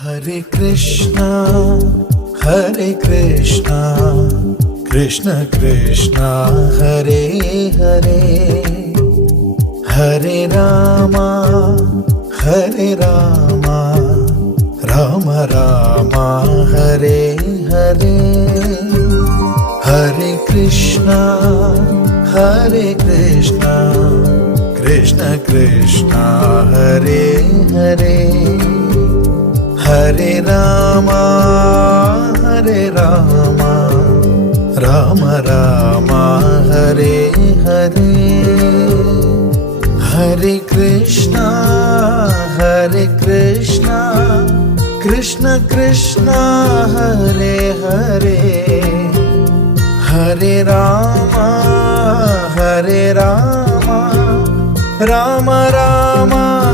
Hare Krishna, Hare Krishna, Krishna Krishna, Hare Hare, Hare Rama, Hare Rama, Rama Rama, Hare Hare, Hare Krishna, Hare Krishna, Krishna Krishna, Hare Hare, Hare Rama, Hare Rama, Rama Rama, Hare Hare, Hare Krishna, Hare Krishna, Krishna Krishna, Hare Hare, Hare Rama, Hare Rama, Rama Rama,